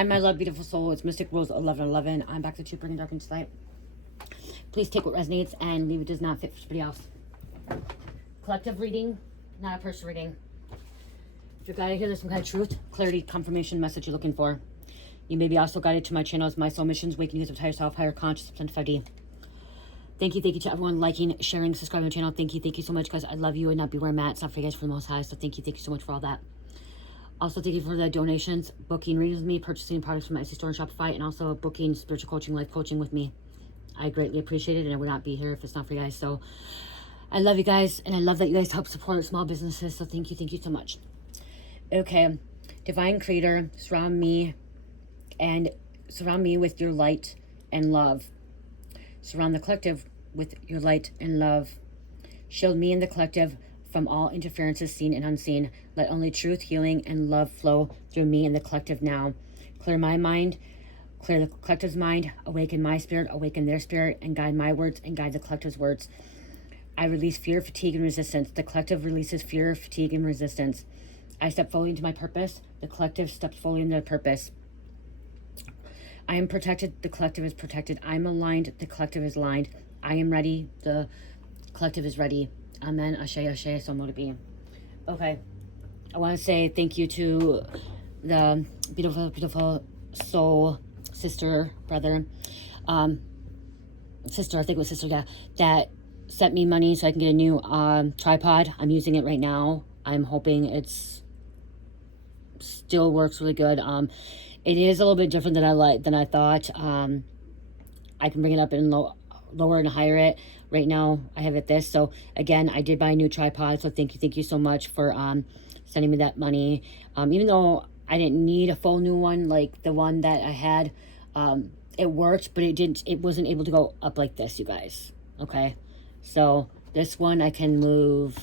Hi, my love, beautiful soul. It's Mystic Rose 1111. I'm back to you, bringing dark into light. Please take what resonates and leave what does not fit for somebody else. Collective reading, not a personal reading. If you're guided here, there's some kind of truth, clarity, confirmation, message you're looking for. You may be also guided to my channels, My Soul Missions, Waking Use of Higher Self, Higher Conscious, 5D. Thank you to everyone liking, sharing, subscribing to my channel. Thank you so much, guys. I love you and not be where I'm at. It's not for you guys, for the Most High. So thank you so much for all that. Also, thank you for the donations, booking readings with me, purchasing products from my Etsy store and Shopify, and also booking spiritual coaching, life coaching with me. I greatly appreciate it, and I would not be here if it's not for you guys. So I love you guys, and I love that you guys help support small businesses. So thank you so much. Okay, Divine Creator, surround me with your light and love. Surround the collective with your light and love. Shield me and the collective from all interferences seen and unseen. Let only truth, healing, and love flow through me and the collective now. Clear my mind, clear the collective's mind, awaken my spirit, awaken their spirit, and guide my words and guide the collective's words. I release fear, fatigue, and resistance. The collective releases fear, fatigue, and resistance. I step fully into my purpose. The collective steps fully into their purpose. I am protected. The collective is protected. I'm aligned. The collective is aligned. I am ready. The collective is ready. Amen. Ashe, ashe, so mote it be. Okay. I want to say thank you to the beautiful soul sister, brother, sister, I think it was sister, yeah, that sent me money so I can get a new tripod. I'm using it right now. I'm hoping it's still works really good. It is a little bit different than I thought. I can bring it up and lower and higher it. Right now I have it this. So again, I did buy a new tripod. So thank you so much for sending me that money. Even though I didn't need a full new one, like the one that I had, it worked, but it wasn't able to go up like this, you guys. Okay. So this one I can move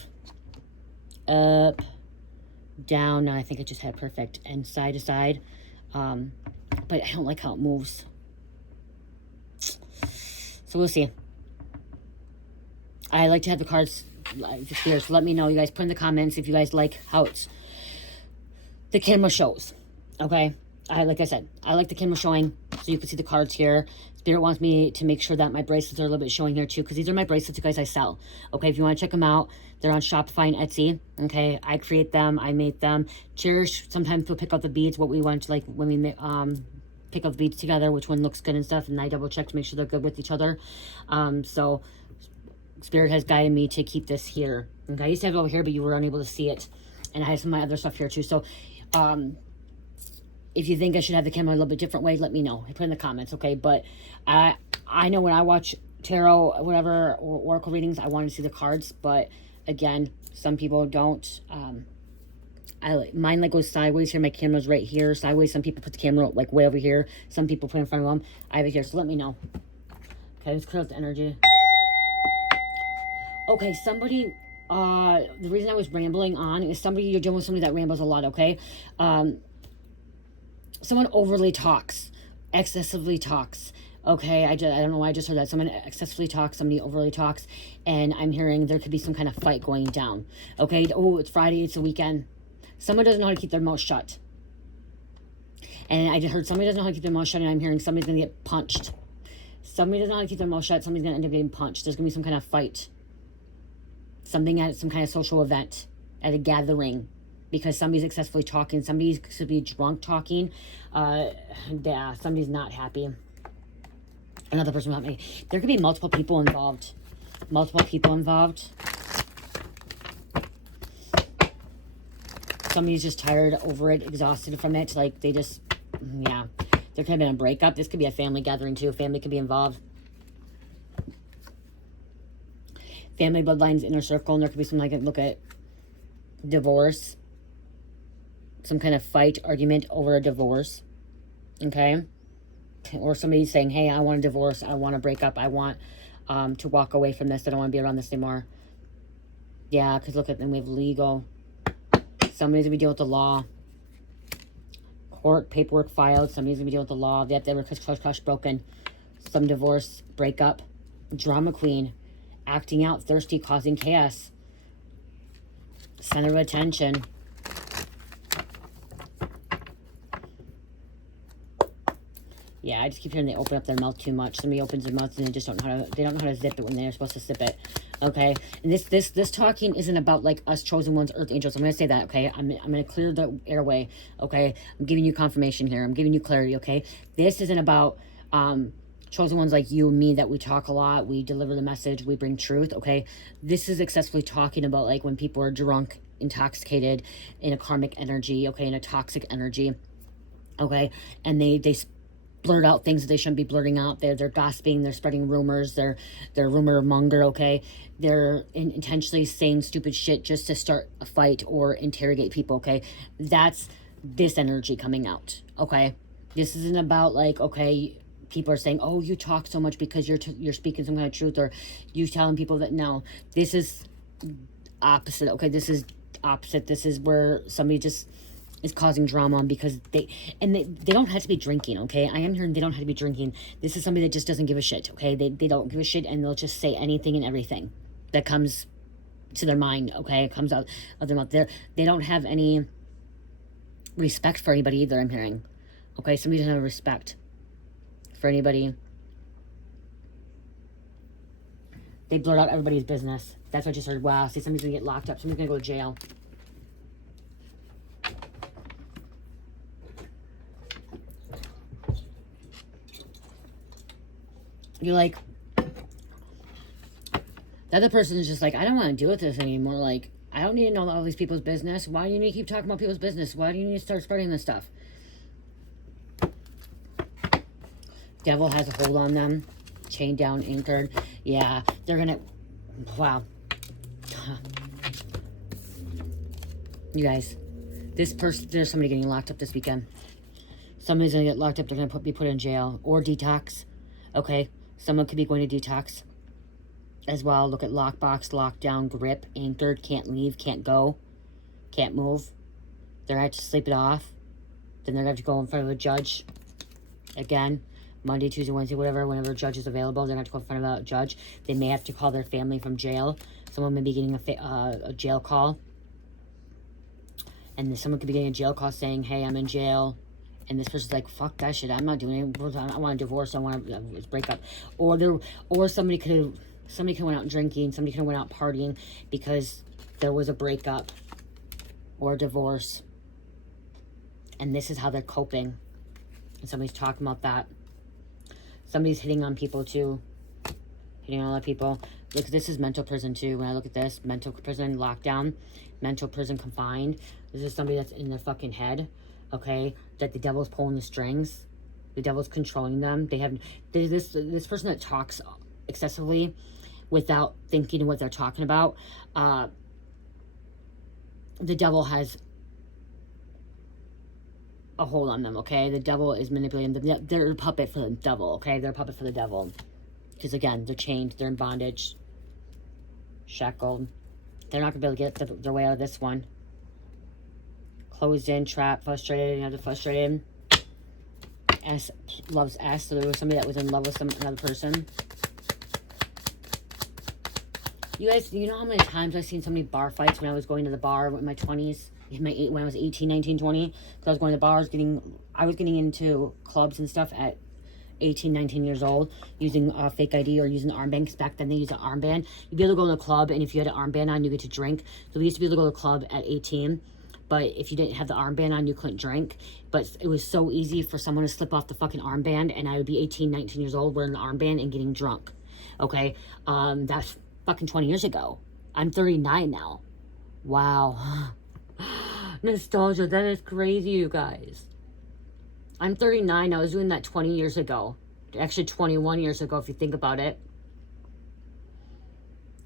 up, down. Now I think I just had perfect, and side to side. But I don't like how it moves. So we'll see. I like to have the cards just here, so let me know. You guys put in the comments if you guys like how the camera shows. Okay? Like I said, I like the camera showing so you can see the cards here. Spirit wants me to make sure that my bracelets are a little bit showing here too, because these are my bracelets, you guys, I sell. Okay, if you want to check them out, they're on Shopify and Etsy. Okay, I create them, I make them. Cherish, sometimes we'll pick out the beads, what we want to, like when we pick up the beads together, which one looks good and stuff, and I double check to make sure they're good with each other. So Spirit has guided me to keep this here. Okay, I used to have it over here, but you were unable to see it. And I have some of my other stuff here too. So if you think I should have the camera a little bit different way, let me know. Put in the comments, okay? But I know when I watch tarot, whatever, or oracle readings, I want to see the cards. But again, some people don't. Mine like goes sideways here. My camera's right here, sideways. Some people put the camera like way over here. Some people put it in front of them. I have it here, so let me know. Okay, let's clear out the energy. Okay, somebody, the reason I was rambling on is you're dealing with somebody that rambles a lot, okay? Someone overly talks, excessively talks, okay? I don't know why I just heard that. Someone excessively talks, somebody overly talks, and I'm hearing there could be some kind of fight going down, okay? Oh, it's Friday, it's the weekend. Someone doesn't know how to keep their mouth shut. And I just heard somebody doesn't know how to keep their mouth shut, and I'm hearing somebody's going to get punched. Somebody doesn't know how to keep their mouth shut, somebody's going to end up getting punched. There's going to be some kind of fight. Something at some kind of social event, at a gathering, because somebody's excessively talking. Somebody could be drunk talking. Yeah, somebody's not happy. Another person not me. There could be multiple people involved. Somebody's just tired, over it, exhausted from it. Like they just, yeah. There could have been a breakup. This could be a family gathering too. Family could be involved. Family bloodlines, inner circle, and there could be some, like, look at divorce. Some kind of fight, argument over a divorce. Okay? Or somebody saying, hey, I want a divorce. I want to break up. I want to walk away from this. I don't want to be around this anymore. Yeah, because look at them. We have legal. Somebody's going to be dealing with the law. Court, paperwork filed. Somebody's going to be dealing with the law. They were crush, broken. Some divorce, breakup. Drama queen. Acting out, thirsty, causing chaos. Center of attention. Yeah, I just keep hearing they open up their mouth too much. Somebody opens their mouth and they just don't know how to, they don't know how to zip it when they're supposed to zip it. Okay, and this talking isn't about like us chosen ones, earth angels. I'm gonna say that. Okay, I'm gonna clear the airway. Okay, I'm giving you confirmation here. I'm giving you clarity. Okay, this isn't about chosen ones like you and me that we talk a lot, we deliver the message, we bring truth. Okay, this is excessively talking about like when people are drunk, intoxicated, in a karmic energy. Okay, in a toxic energy. Okay, and they blurt out things that they shouldn't be blurting out. They're gossiping, they're spreading rumors, they're rumor monger. Okay, they're intentionally saying stupid shit just to start a fight or interrogate people. Okay, that's this energy coming out. Okay, this isn't about like, okay, people are saying, oh, you talk so much because you're speaking some kind of truth, or you telling people that. No, this is opposite. Okay, this is opposite. This is where somebody just is causing drama because they don't have to be drinking. Okay, I am hearing they don't have to be drinking. This is somebody that just doesn't give a shit. Okay, they don't give a shit, and they'll just say anything and everything that comes to their mind. Okay, it comes out of their mouth. They don't have any respect for anybody either, I'm hearing. Okay, somebody doesn't have respect for anybody. They blurt out everybody's business. That's what I just heard. Wow, see, somebody's gonna get locked up. Somebody's gonna go to jail. You're like, the other person is just like, I don't want to deal with this anymore. Like, I don't need to know all these people's business. Why do you need to keep talking about people's business? Why do you need to start spreading this stuff? Devil has a hold on them. Chained down, anchored. Yeah, they're gonna, wow. You guys, this person, there's somebody getting locked up this weekend. Somebody's gonna get locked up. They're gonna be put in jail or detox. Okay, someone could be going to detox as well. Look at lockbox, lockdown, grip, anchored, can't leave, can't go, can't move. They're gonna have to sleep it off. Then they're gonna have to go in front of a judge again. Monday, Tuesday, Wednesday, whatever, whenever a judge is available, they're going to have to go in front of a judge. They may have to call their family from jail. Someone may be getting a jail call. And someone could be getting a jail call saying, hey, I'm in jail. And this person's like, fuck that shit. I'm not doing it. I want a divorce. I want to break up. Or somebody could have went out drinking. Somebody could have went out partying because there was a breakup or a divorce. And this is how they're coping. And somebody's talking about that. Somebody's hitting on people too. Hitting on other people. Look, this is mental prison too. When I look at this, mental prison, lockdown, mental prison, confined. This is somebody that's in their fucking head. Okay, that the devil's pulling the strings. The devil's controlling them. There's this person that talks excessively without thinking what they're talking about. The devil has a hold on them, okay? The devil is manipulating them. They're a puppet for the devil, okay? They're a puppet for the devil. Because, again, they're chained. They're in bondage. Shackled. They're not going to be able to get their way out of this one. Closed in, trapped, frustrated, another frustrated. S loves S, so there was somebody that was in love with another person. You guys, you know how many times I've seen so many bar fights when I was going to the bar in my 20s? When I was 18, 19, 20, because I was going to bars, I was getting into clubs and stuff at 18, 19 years old, using a fake ID or using an armband, because back then they used an armband. You'd be able to go to a club, and if you had an armband on, you get to drink. So we used to be able to go to a club at 18, but if you didn't have the armband on, you couldn't drink. But it was so easy for someone to slip off the fucking armband, and I would be 18, 19 years old wearing an armband and getting drunk. Okay, that's fucking 20 years ago. I'm 39 now. Wow. Nostalgia, that is crazy, you guys. I'm 39. I was doing that 20 years ago. Actually, 21 years ago, if you think about it.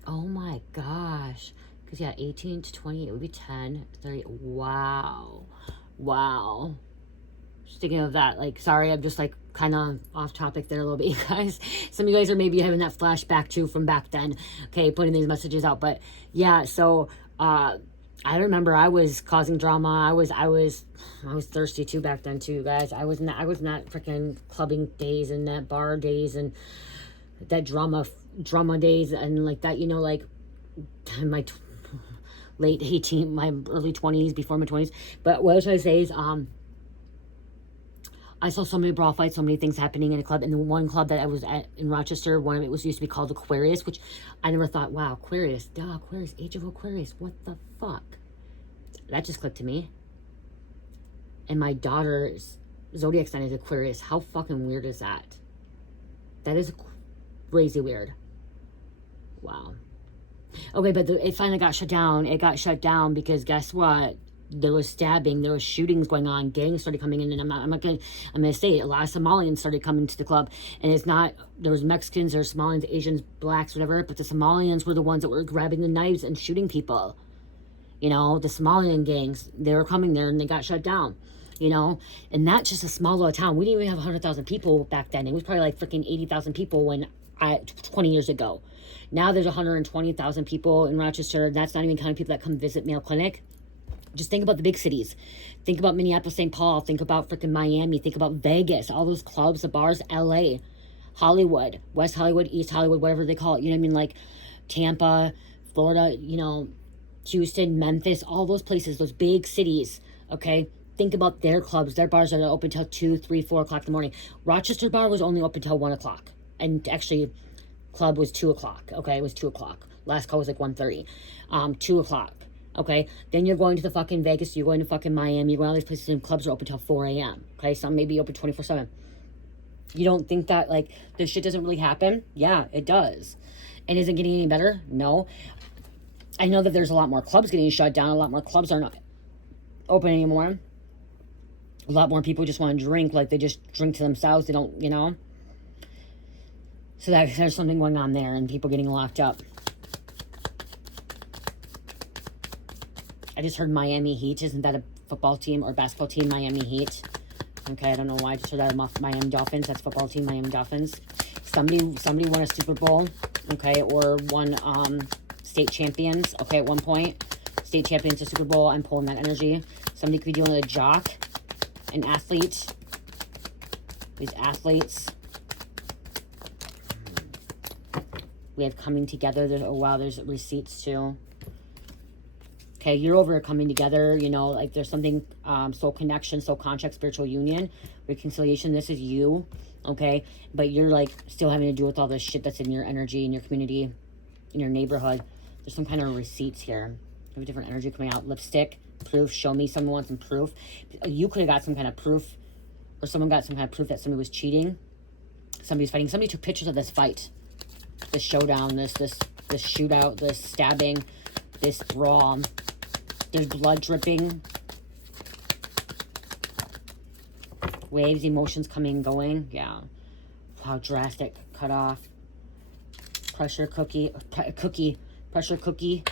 Oh my gosh. Because, yeah, 18 to 20, it would be 10, 30. Wow. Wow. Just thinking of that. Like, sorry, I'm just, like, kind of off topic there a little bit, you guys. Some of you guys are maybe having that flashback, too, from back then. Okay, putting these messages out. But, yeah, so, I remember I was causing drama. I was thirsty too back then too, guys. I was not freaking clubbing days and that bar days and that drama days and like that, you know, like my late 18, my early 20s, before my 20s. But what I was trying to say is, I saw so many brawl fights, so many things happening in a club. And the one club that I was at in Rochester, one of it was used to be called Aquarius, which I never thought, wow, Aquarius, duh, Aquarius, Age of Aquarius, what the fuck? That just clicked to me. And my daughter's zodiac sign is Aquarius. How fucking weird is that? That is crazy weird. Wow. Okay, but it finally got shut down. It got shut down because guess what? There was stabbing, there was shootings going on, gangs started coming in, and I'm gonna say it, a lot of Somalians started coming to the club, and it's not, there was Mexicans, there was Somalians, Asians, blacks, whatever, but the Somalians were the ones that were grabbing the knives and shooting people. You know, the Somalian gangs, they were coming there and they got shut down. You know, and that's just a small little town. We didn't even have 100,000 people back then. It was probably like freaking 80,000 people 20 years ago. Now there's 120,000 people in Rochester. That's not even counting people that come visit Mayo Clinic. Just think about the big cities. Think about Minneapolis, St. Paul. Think about freaking Miami. Think about Vegas. All those clubs, the bars, LA, Hollywood, West Hollywood, East Hollywood, whatever they call it. You know what I mean? Like Tampa, Florida, you know, Houston, Memphis, all those places, those big cities, okay? Think about their clubs, their bars that are open till 2, 3, 4 o'clock in the morning. Rochester bar was only open till 1 o'clock. And actually, club was 2 o'clock, okay? It was 2 o'clock. Last call was like 1:30. 2 o'clock. Okay, then you're going to the fucking Vegas, you're going to fucking Miami, you're going to all these places, and clubs are open till 4 a.m. Okay, some may be open 24/7. You don't think that, like, this shit doesn't really happen? Yeah, it does. And is it getting any better? No. I know that there's a lot more clubs getting shut down, a lot more clubs are not open anymore. A lot more people just want to drink, like, they just drink to themselves, they don't, you know? So that there's something going on there, and people getting locked up. I just heard Miami Heat. Isn't that a football team or basketball team? Miami Heat. Okay, I don't know why. I just heard that off Miami Dolphins. That's football team, Miami Dolphins. Somebody won a Super Bowl, okay, or won state champions, okay, at one point. State champions or Super Bowl. I'm pulling that energy. Somebody could be dealing with a jock, an athlete. These athletes. We have coming together. Oh, wow, there's receipts too. Okay, you're over coming together, you know, like there's something, soul connection, soul contract, spiritual union, reconciliation. This is you, okay? But you're like still having to deal with all this shit that's in your energy, in your community, in your neighborhood. There's some kind of receipts here. You have a different energy coming out. Lipstick, proof, show me. Someone wants some proof. You could have got some kind of proof, or someone got some kind of proof that somebody was cheating. Somebody's fighting. Somebody took pictures of this fight, this showdown, this shootout, this stabbing, this brawl. There's blood dripping. Waves, emotions coming and going. Yeah. Wow, drastic. Cut off. Pressure cookie. Pressure cookie.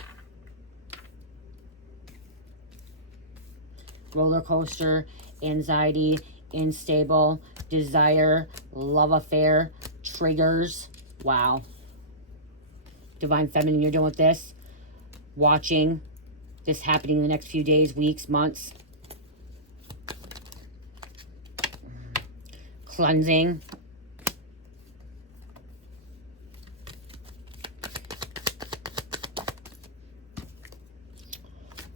Roller coaster. Anxiety. Unstable. Desire. Love affair. Triggers. Wow. Divine Feminine, you're dealing with this. Watching. This happening in the next few days, weeks, months. Cleansing.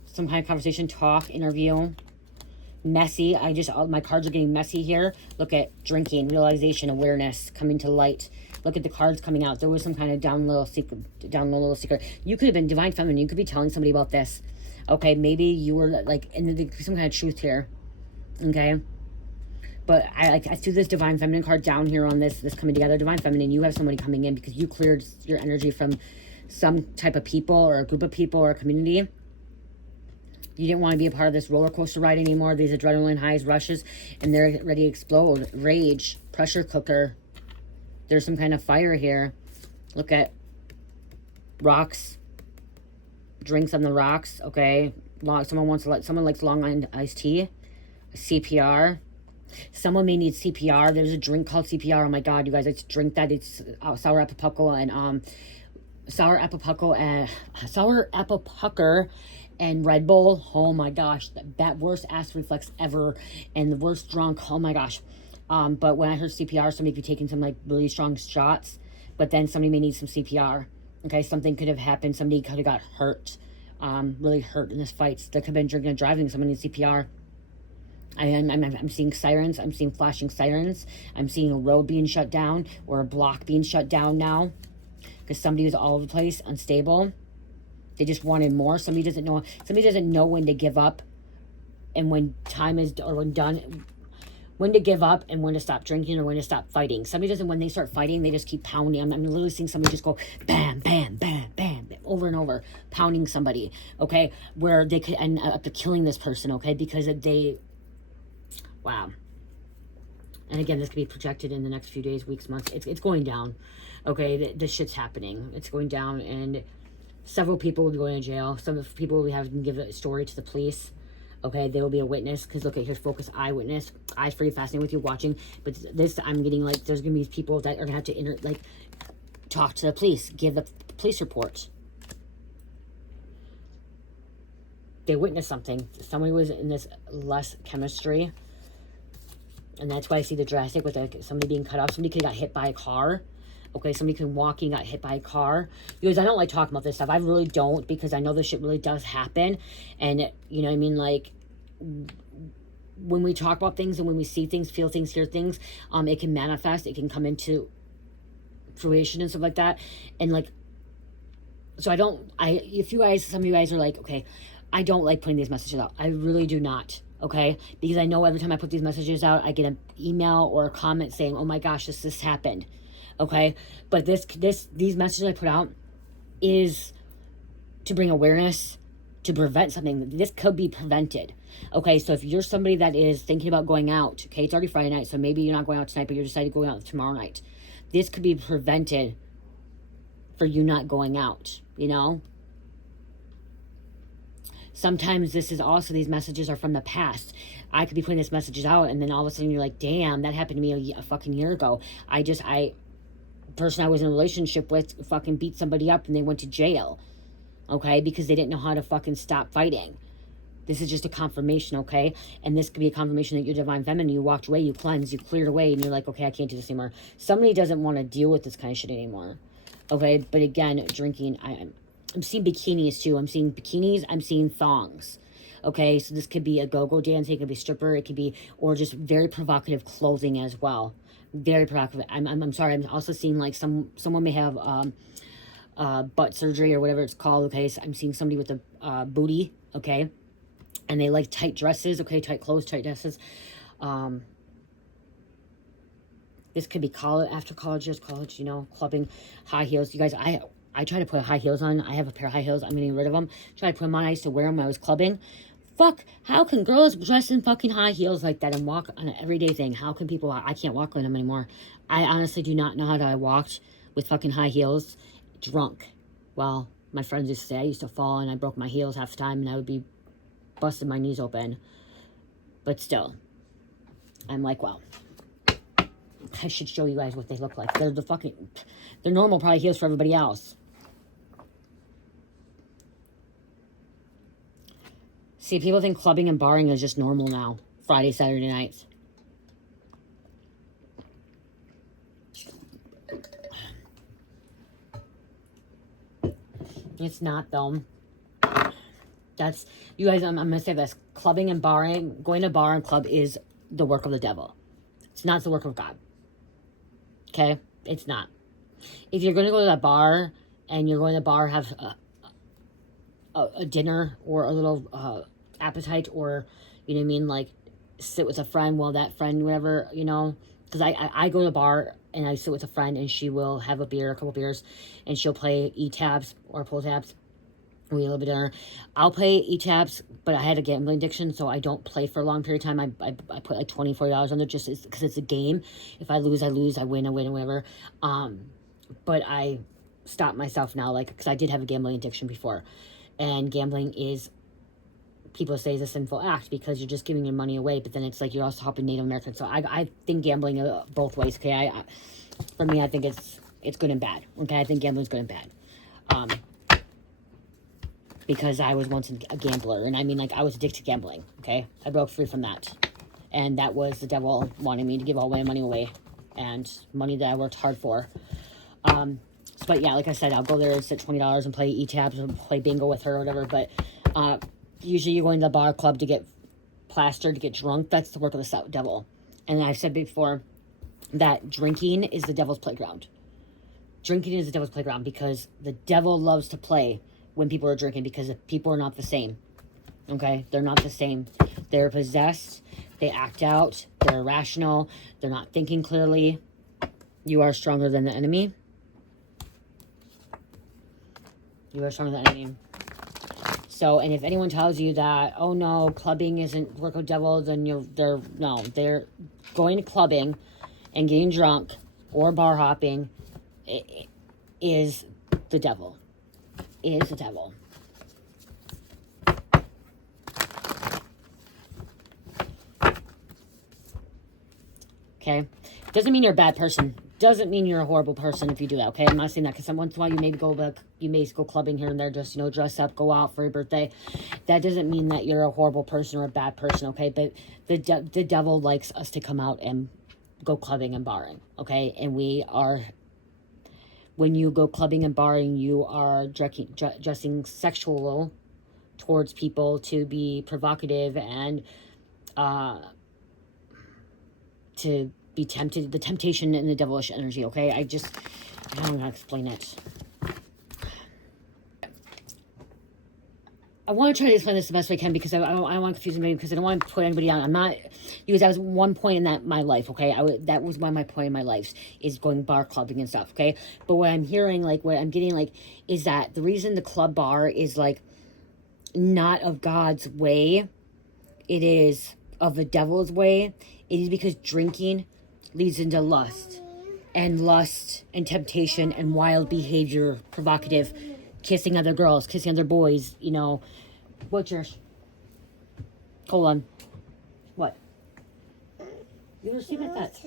Some kind of conversation, talk, interview. Messy. My cards are getting messy here. Look at drinking, realization, awareness, coming to light. Look at the cards coming out. There was some kind of down low little secret. You could have been Divine Feminine. You could be telling somebody about this. Okay, maybe you were like in some kind of truth here. Okay, but I threw this Divine Feminine card down here on this coming together. Divine Feminine, you have somebody coming in because you cleared your energy from some type of people or a group of people or a community. You didn't want to be a part of this roller coaster ride anymore. These adrenaline highs, rushes, and they're ready to explode. Rage, pressure cooker. There's some kind of fire here. Look at rocks. Drinks on the rocks, okay? Someone likes Long Island iced tea. CPR. Someone may need CPR. There's a drink called CPR. Oh my God, you guys, let's drink that. It's sour apple pucker and Red Bull. Oh my gosh, that worst acid reflex ever, and the worst drunk. Oh my gosh. But when I heard CPR, somebody could be taking some like really strong shots, but then somebody may need some CPR. Okay, something could have happened. Somebody could have got hurt, really hurt in this fight. They could have been drinking and driving. Someone needs CPR. I'm seeing sirens. I'm seeing flashing sirens. I'm seeing a road being shut down or a block being shut down now because somebody was all over the place, unstable. They just wanted more. Somebody doesn't know. Somebody doesn't know when to give up and when time is, or when done, when to give up and when to stop drinking or when to stop fighting. Somebody doesn't, when they start fighting, they just keep pounding. I'm literally seeing somebody just go bam, bam, bam, bam, over and over, pounding somebody, okay, where they could end up killing this person, okay, because they, wow. And again, this could be projected in the next few days, weeks, months. It's going down, okay, this shit's happening. It's going down, and several people will be going to jail. Some of the people will have to give a story to the police. Okay, they will be a witness, because look at here's focus eyewitness. Eyes for you, fascinating with you watching. But this, I'm getting like, there's gonna be people that are gonna have to talk to the police, give the police report. They witnessed something. Somebody was in this less chemistry, and that's why I see the drastic with somebody being cut off. Somebody could have got hit by a car. Okay, somebody could walking, got hit by a car. Because I don't like talking about this stuff. I really don't, because I know this shit really does happen. And, you know what I mean, like, when we talk about things and when we see things, feel things, hear things, it can manifest. It can come into fruition and stuff like that. And, like, so if you guys, some of you guys are like, okay, I don't like putting these messages out. I really do not. Okay, because I know every time I put these messages out, I get an email or a comment saying, oh my gosh, this happened. Okay, but these messages I put out is to bring awareness, to prevent something. This could be prevented. Okay, so if you're somebody that is thinking about going out, okay, it's already Friday night, so maybe you're not going out tonight, but you're deciding to go out tomorrow night. This could be prevented for you not going out, you know? Sometimes this is also, these messages are from the past. I could be putting these messages out, and then all of a sudden you're like, damn, that happened to me a fucking year ago. Person I was in a relationship with fucking beat somebody up and they went to jail, okay, because they didn't know how to fucking stop fighting. This is just a confirmation, okay? And this could be a confirmation that you're divine feminine. You walked away, you cleansed, you cleared away, and you're like, okay, I can't do this anymore. Somebody doesn't want to deal with this kind of shit anymore, okay? But again, drinking, I'm seeing bikinis too. I'm seeing bikinis, I'm seeing thongs. Okay, so this could be a go-go dancing, it could be stripper, it could be, or just very provocative clothing as well. Very provocative. I'm sorry. I'm also seeing like someone may have butt surgery or whatever it's called. Okay, so I'm seeing somebody with a booty. Okay, and they like tight dresses. Okay, tight clothes, tight dresses. This could be college, after college years, college. You know, clubbing, high heels. You guys, I try to put high heels on. I have a pair of high heels. I'm getting rid of them. Try to put them on. I used to wear them when I was clubbing. Fuck, how can girls dress in fucking high heels like that and walk on an everyday thing? How can people, I can't walk on them anymore. I honestly do not know how I walked with fucking high heels drunk. Well, my friends used to say I used to fall and I broke my heels half the time and I would be busting my knees open. But still, I'm like, wow. I should show you guys what they look like. They're normal probably heels for everybody else. See, people think clubbing and barring is just normal now. Friday, Saturday nights. It's not, though. That's, you guys, I'm going to say this. Clubbing and barring, going to bar and club is the work of the devil. It's not the work of God. Okay? It's not. If you're going to go to that bar and you're going to the bar, have a dinner or a little appetite, or, you know what I mean, like sit with a friend while that friend, whatever, you know, because I go to the bar and I sit with a friend and she will have a beer, a couple beers, and she'll play E-tabs or pull tabs. We have a little bit of dinner. I'll play E-tabs, but I had a gambling addiction, so I don't play for a long period of time. I put like $20, $40 on there just because it's a game. If I lose, I lose. I win, whatever. But I stop myself now, like, because I did have a gambling addiction before. And gambling is, people say, is a sinful act because you're just giving your money away, but then it's like you're also helping Native Americans. So I think gambling both ways, okay? For me, I think it's good and bad, okay? I think gambling's good and bad. Because I was once a gambler, and I mean, like, I was addicted to gambling, okay? I broke free from that. And that was the devil wanting me to give all my money away, and money that I worked hard for. But yeah, like I said, I'll go there and sit $20 and play E-tabs and play bingo with her or whatever, but usually you're going to the bar club to get plastered to get drunk. That's the work of the devil. And I've said before that drinking is the devil's playground. Drinking is the devil's playground because the devil loves to play when people are drinking, because people are not the same. Okay? They're not the same. They're possessed. They act out. They're irrational. They're not thinking clearly. You are stronger than the enemy. You are stronger than the enemy. So, and if anyone tells you that, oh no, clubbing isn't work of devil, then they're going to clubbing and getting drunk or bar hopping is the devil. Is the devil. Okay? Doesn't mean you're a bad person. Doesn't mean you're a horrible person if you do that, okay? I'm not saying that, because once in a while you may go clubbing here and there, just, dress up, go out for your birthday. That doesn't mean that you're a horrible person or a bad person, okay? But the devil likes us to come out and go clubbing and barring, okay? And when you go clubbing and barring, you are dressing sexual towards people to be provocative and to be tempted, the temptation and the devilish energy, okay? I don't know how to explain it. I want to try to explain this the best way I can, because I don't want to confuse anybody, because I don't want to put anybody on. I'm not, because that was one point in my life, okay? That was one of my point in my life, is going bar clubbing and stuff, okay? But what I'm hearing, what I'm getting, is that the reason the club bar is, not of God's way, it is of the devil's way. It is because drinking leads into lust and temptation and wild behavior, provocative, kissing other girls, kissing other boys, What's yours? Hold on. What? You were sleeping like that.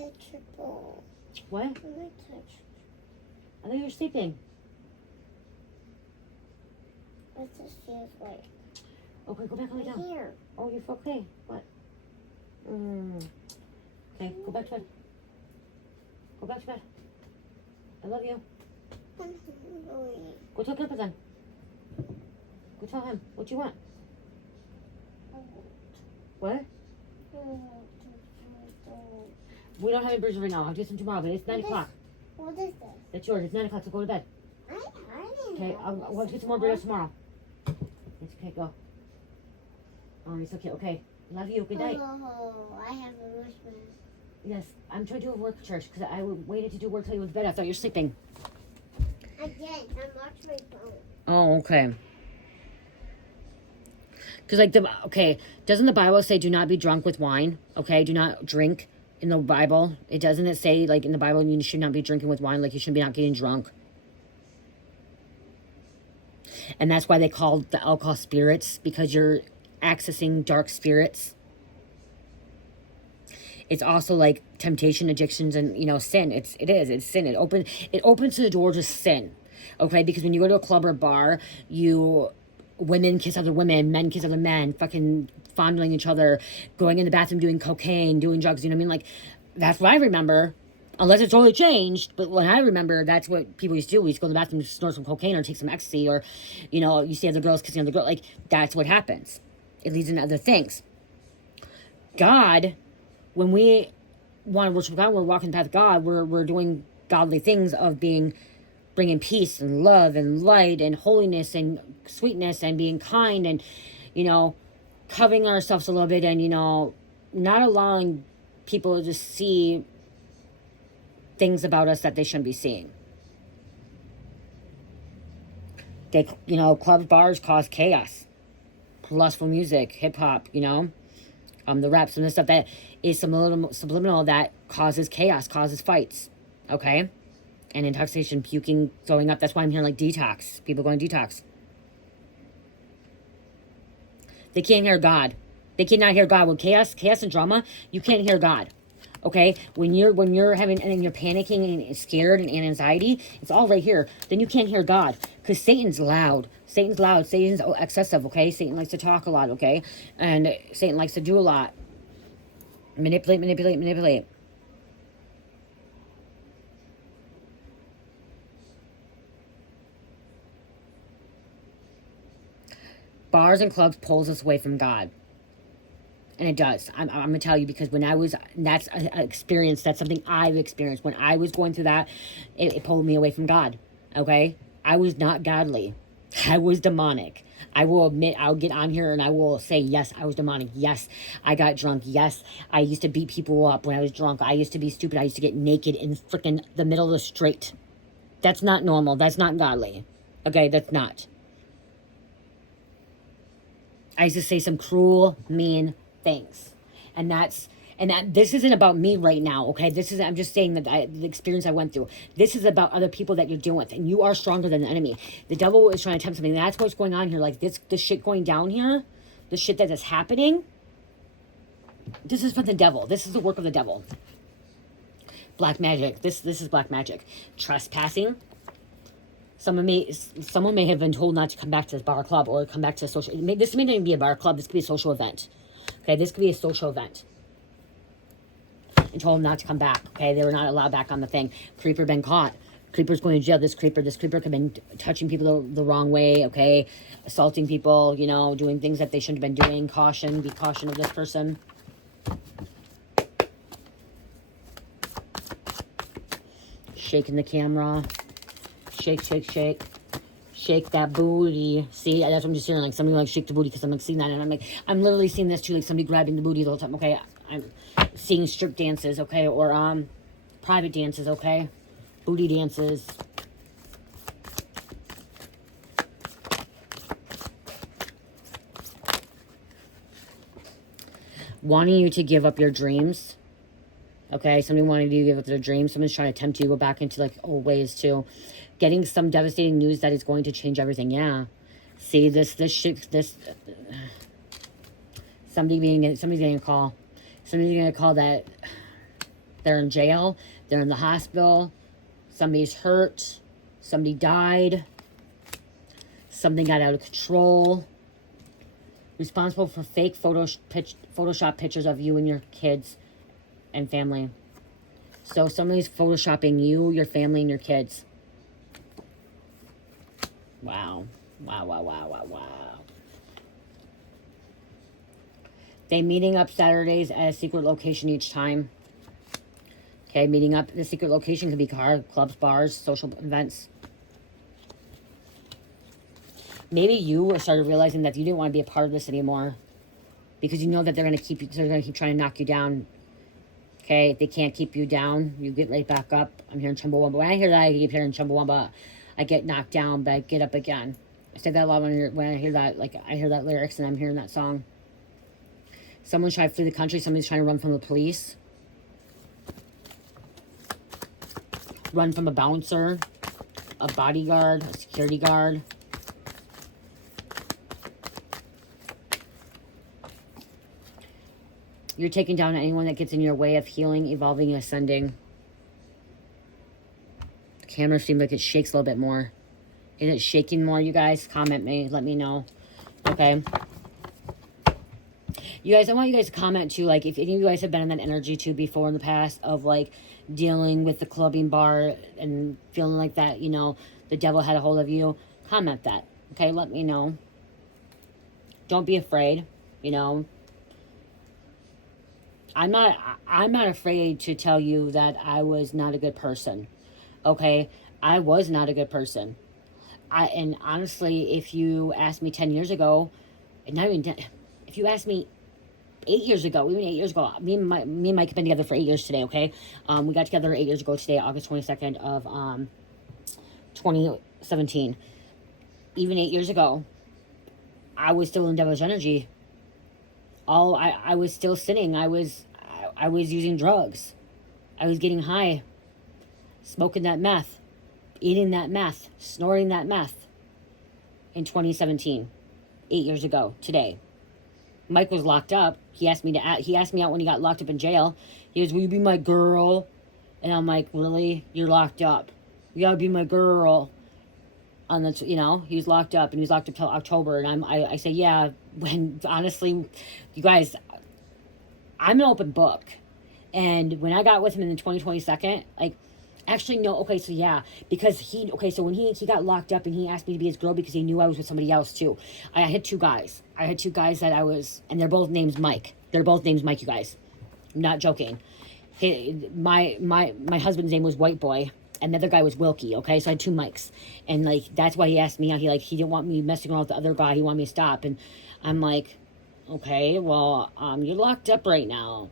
What? I thought you were sleeping. What this feels like? Okay, go back and lay down. Here. Oh, you're okay. What? Okay, go back to bed. Go back to bed. I love you. I'm hungry. Go tell Grandpa then. Go tell him what you want. What? We don't have any burgers right now. I'll do some tomorrow, but it's 9 o'clock. What is this? That's yours. It's 9 o'clock, so go to bed. Okay, I'll get some more burritos tomorrow. It's okay, go. Oh, it's okay. Okay, love you. Good night. Oh, I have a wristband. Yes, I'm trying to do a work, Church, because I waited to do work till you went to bed. I thought you were sleeping. I did. I'm watching my phone. Oh, okay. Because, doesn't the Bible say do not be drunk with wine? Okay, do not drink in the Bible. It doesn't it say, in the Bible, you should not be drinking with wine, you should be not getting drunk. And that's why they call the alcohol spirits, because you're accessing dark spirits. It's also temptation, addictions, and sin. It's sin. It opens the door to sin. Okay, because when you go to a club or bar, women kiss other women, men kiss other men, fucking fondling each other, going in the bathroom doing cocaine, doing drugs, you know what I mean? That's what I remember. Unless it's totally changed, but when I remember, that's what people used to do. We used to go to the bathroom to snort some cocaine or take some ecstasy, or, you see other girls kissing other girls. That's what happens. It leads into other things. God, when we want to worship God, we're walking the path of God, we're doing godly things of bringing peace and love and light and holiness and sweetness and being kind and, covering ourselves a little bit and, not allowing people to see things about us that they shouldn't be seeing. Clubs, bars cause chaos. Lustful music, hip-hop, the raps and the stuff that is subliminal that causes chaos, causes fights, okay? And intoxication, puking, throwing up. That's why I'm hearing detox. People going detox. They can't hear God. They cannot hear God. With chaos and drama, you can't hear God. Okay? When you're having, and you're panicking and scared and anxiety, it's all right here. Then you can't hear God. Because Satan's loud. Satan's excessive, okay? Satan likes to talk a lot, okay? And Satan likes to do a lot. Manipulate. Bars and clubs pulls us away from God. And it does. I'm going to tell you, because when I was, that's an experience, that's something I've experienced. When I was going through that, it pulled me away from God. Okay? I was not godly. I was demonic. I will admit, I'll get on here and I will say, yes, I was demonic. Yes, I got drunk. Yes, I used to beat people up when I was drunk. I used to be stupid. I used to get naked in freaking the middle of the street. That's not normal. That's not godly. Okay, that's not. I used to say some cruel, mean things. And this isn't about me right now, okay? I'm just saying that the experience I went through. This is about other people that you're dealing with, and you are stronger than the enemy. The devil is trying to tempt something. That's what's going on here. Like this shit going down here, the shit that is happening, this is from the devil. This is the work of the devil. Black magic. This is black magic. Trespassing. Someone may have been told not to come back to this bar club or come back to a social. This may not even be a bar club. This could be a social event. Okay, this could be a social event. And told them not to come back. Okay, they were not allowed back on the thing. Creeper been caught. Creeper's going to jail. This creeper could have been touching people the wrong way. Okay, assaulting people. You know, doing things that they shouldn't have been doing. Caution. Be caution of this person. Shaking the camera. Shake, shake, shake. Shake that booty. See, that's what I'm just hearing. Like, somebody like shake the booty, because I'm like seeing that. And I'm like, I'm literally seeing this too. Like, somebody grabbing the booty the whole time. Okay, I'm seeing strip dances. Okay, or private dances. Okay, booty dances. Wanting you to give up your dreams. Okay, somebody wanted you to give up their dreams. Someone's trying to tempt you to go back into like old ways too. Getting some devastating news that is going to change everything. Yeah. See, somebody's getting a call. Somebody's getting a call that they're in jail. They're in the hospital. Somebody's hurt. Somebody died. Something got out of control. Responsible for fake Photoshop pictures of you and your kids and family. So somebody's photoshopping you, your family, and your kids. Wow. Wow, wow, wow, wow, wow. They meeting up Saturdays at a secret location each time. Okay, meeting up at a secret location could be clubs, bars, social events. Maybe you started realizing that you didn't want to be a part of this anymore, because you know that they're going to keep trying to knock you down. Okay, if they can't keep you down, you get right back up. I'm hearing Chumbawamba. When I hear that, I keep hearing Chumbawamba. I get knocked down, but I get up again. I say that a lot when I hear that. Like, I hear that lyrics and I'm hearing that song. Someone's trying to flee the country. Somebody's trying to run from the police. Run from a bouncer, a bodyguard, a security guard. You're taking down anyone that gets in your way of healing, evolving, and ascending. The camera seems like it shakes a little bit more. Is it shaking more, you guys? Comment me. Let me know. Okay. You guys, I want you guys to comment too, like, if any of you guys have been in that energy too before in the past of, like, dealing with the clubbing bar and feeling like that, you know, the devil had a hold of you. Comment that. Okay, let me know. Don't be afraid, you know. I'm not afraid to tell you that I was not a good person. Okay? I was not a good person. And honestly, if you asked me 10 years ago, and not even 10, if you asked me 8 years ago, even 8 years ago, me and Mike have been together for 8 years today, okay? We got together 8 years ago today, August 22nd of 2017. Even 8 years ago, I was still in devil's energy. I was still sinning. I was using drugs. I was getting high, smoking that meth, eating that meth, snorting that meth in 2017, 8 years ago today. Mike was locked up. He asked me out when he got locked up in jail. He goes, "Will you be my girl?" And I'm like, "Really? You're locked up. You gotta be my girl." On the, you know, he was locked up, and he was locked up till October. And I say, yeah. When honestly, you guys, I'm an open book. And when I got with him in the 2022nd, like, actually, no, okay, so yeah, because so when he got locked up and he asked me to be his girl because he knew I was with somebody else too. I had two guys. That I was, and they're both named Mike. They're both names Mike, you guys. I'm not joking. My husband's name was White Boy, and the other guy was Wilkie, okay? So I had 2 Mikes. And, like, that's why he asked me out. He didn't want me messing around with the other guy. He wanted me to stop. And I'm like, okay, well, you're locked up right now.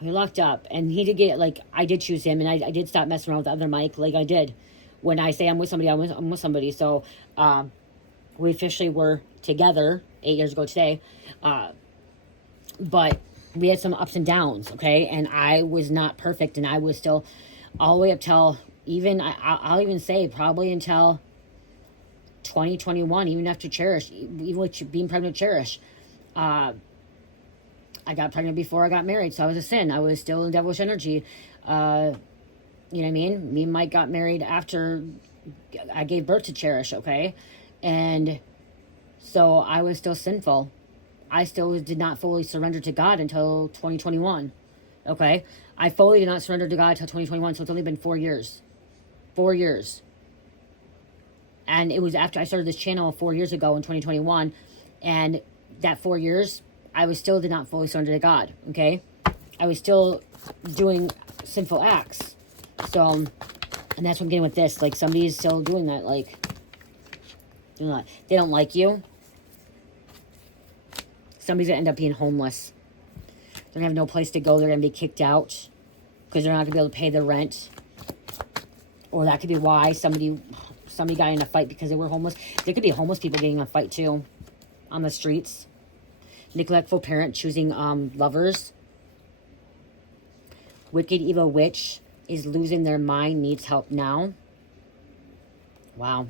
You're locked up. And he did get, like, I did choose him, and I did stop messing around with the other Mike, like I did. When I say I'm with somebody, I'm with somebody. So we officially were together 8 years ago today. But we had some ups and downs, okay? And I was not perfect, and I was still all the way up till even, I'll even say probably until 2021, even after Cherish, even with being pregnant with Cherish. I got pregnant before I got married, so I was a sin. I was still in devilish energy. You know what I mean? Me and Mike got married after I gave birth to Cherish, okay? And so I was still sinful. I still did not fully surrender to God until 2021, okay? I fully did not surrender to God until 2021, so it's only been 4 years. 4 years. And it was after I started this channel 4 years ago in 2021, and that 4 years, I was still did not fully surrender to God, okay? I was still doing sinful acts. So, and that's what I'm getting with this. Like, somebody's still doing that. Like, they don't like you. Somebody's going to end up being homeless. They're going to have no place to go. They're going to be kicked out because they're not going to be able to pay their rent. Or that could be why somebody got in a fight because they were homeless. There could be homeless people getting in a fight too on the streets. Neglectful parent choosing lovers. Wicked evil witch is losing their mind, needs help now. Wow.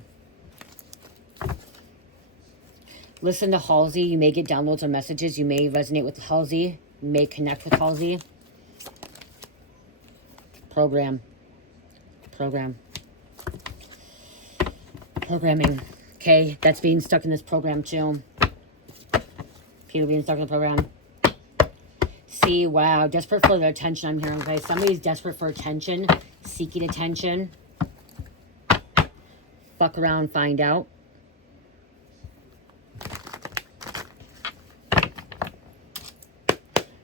Listen to Halsey. You may get downloads or messages. You may resonate with Halsey. You may connect with Halsey. Programming. Okay, that's being stuck in this program too. People being stuck in the program. See, wow, desperate for their attention. I'm hearing, okay, somebody's desperate for attention, seeking attention. Fuck around, find out.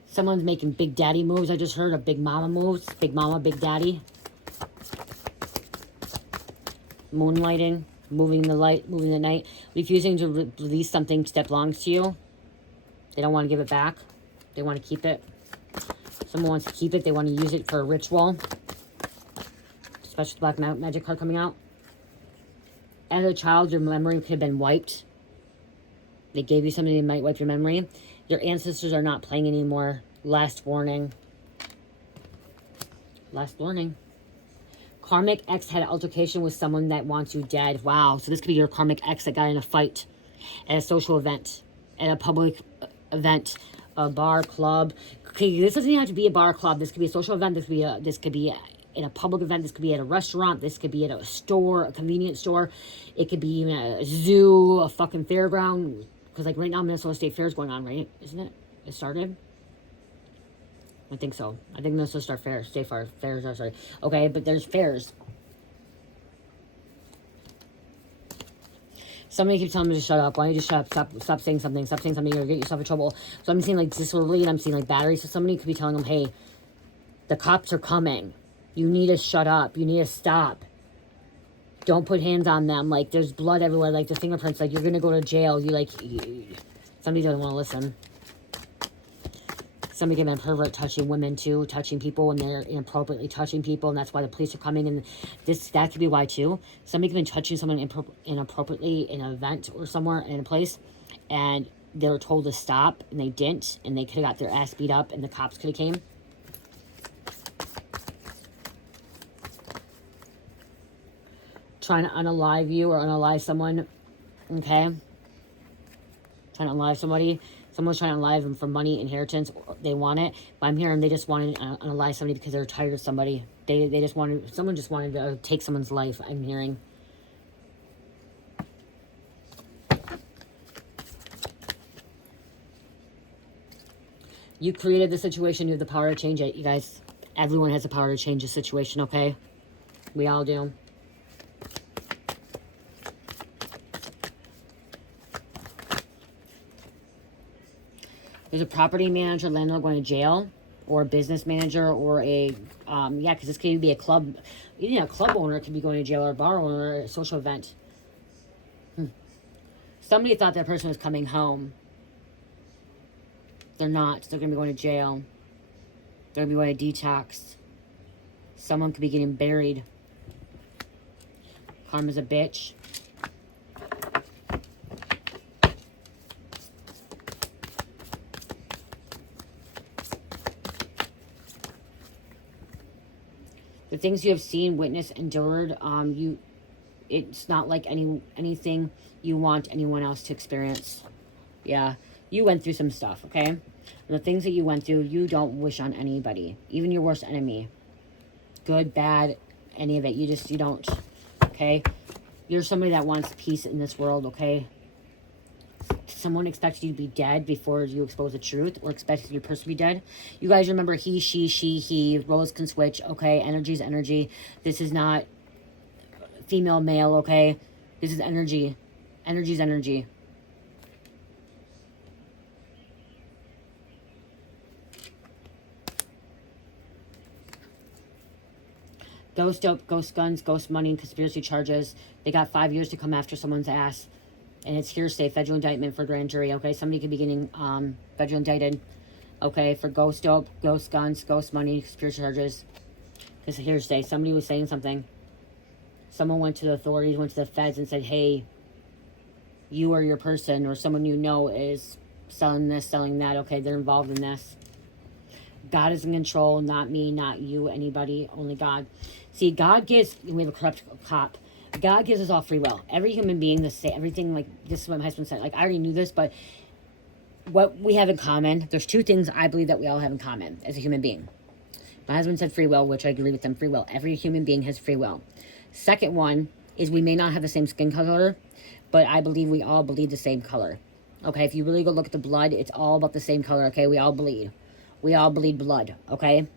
Someone's making big daddy moves. I just heard of big mama moves. Big mama, big daddy. Moonlighting. Moving the light, moving the night. Refusing to release something that belongs to you. They don't want to give it back. They want to keep it. Someone wants to keep it. They want to use it for a ritual. Especially the black magic card coming out. As a child, your memory could have been wiped. They gave you something that might wipe your memory. Your ancestors are not playing anymore. Last warning. Last warning. Karmic ex had an altercation with someone that wants you dead. Wow. So this could be your karmic ex that got in a fight at a social event, at a public event, a bar, club. Okay, this doesn't even have to be a bar, club. This could be a social event. This could be in a public event. This could be at a restaurant. This could be at a store, a convenience store. It could be even a zoo, a fucking fairground. Because, like, right now, Minnesota State Fair is going on, right? Isn't it? It started? I think so. I think Minnesota State Fairs are, sorry. Okay, but there's fairs. Somebody keeps telling me to shut up. Why don't you just shut up? Stop saying something. Stop saying something. You'll get yourself in trouble. So I'm seeing, like, disorderly, and I'm seeing, like, battery. So somebody could be telling them, hey, the cops are coming. You need to shut up. You need to stop. Don't put hands on them. Like, there's blood everywhere. Like, the fingerprints. Like, you're going to go to jail. Somebody doesn't want to listen. Somebody could have been a pervert touching women, too. Touching people, and they're inappropriately touching people. And that's why the police are coming. And that could be why, too. Somebody could have been touching someone inappropriately in an event or somewhere in a place. And they were told to stop, and they didn't. And they could have got their ass beat up, and the cops could have came. Trying to unalive you or unalive someone, okay? Trying to unalive somebody. Someone's trying to unalive them for money, inheritance. They want it. But I'm hearing they just wanted to unalive somebody because they're tired of somebody. Someone just wanted to take someone's life, I'm hearing. You created the situation. You have the power to change it, you guys. Everyone has the power to change the situation, okay? We all do. There's a property manager, landlord going to jail, or a business manager, or a, yeah, because this could be a club, a club owner could be going to jail, or a bar owner, or a social event. Somebody thought that person was coming home. They're not. They're going to be going to jail. They're going to be going to detox. Someone could be getting buried. Karma's a bitch. The things you have seen, witnessed, endured, it's not like anything you want anyone else to experience. Yeah, you went through some stuff, okay? And the things that you went through, you don't wish on anybody, even your worst enemy. Good, bad, any of it. You don't, okay? You're somebody that wants peace in this world, okay? Someone expects you to be dead before you expose the truth, or expects your person to be dead. You guys remember he, she, he, roles can switch, okay? Energy's energy. This is not female, male, okay? This is energy. Energy's energy. Ghost dope, ghost guns, ghost money, conspiracy charges. They got 5 years to come after someone's ass. And it's hearsay, federal indictment for grand jury, okay? Somebody could be getting federal indicted, okay, for ghost dope, ghost guns, ghost money, conspiracy charges. Because hearsay, somebody was saying something. Someone went to the authorities, went to the feds and said, hey, you or your person or someone you know is selling this, selling that, okay? They're involved in this. God is in control, not me, not you, anybody, only God. See, God gives, we have a corrupt cop. God gives us all free will. Every human being, everything, like, this is what my husband said. Like, I already knew this, but what we have in common, there's two things I believe that we all have in common as a human being. My husband said free will, which I agree with them, free will. Every human being has free will. Second one is we may not have the same skin color, but I believe we all bleed the same color. Okay, if you really go look at the blood, it's all about the same color, okay? We all bleed. We all bleed blood, okay?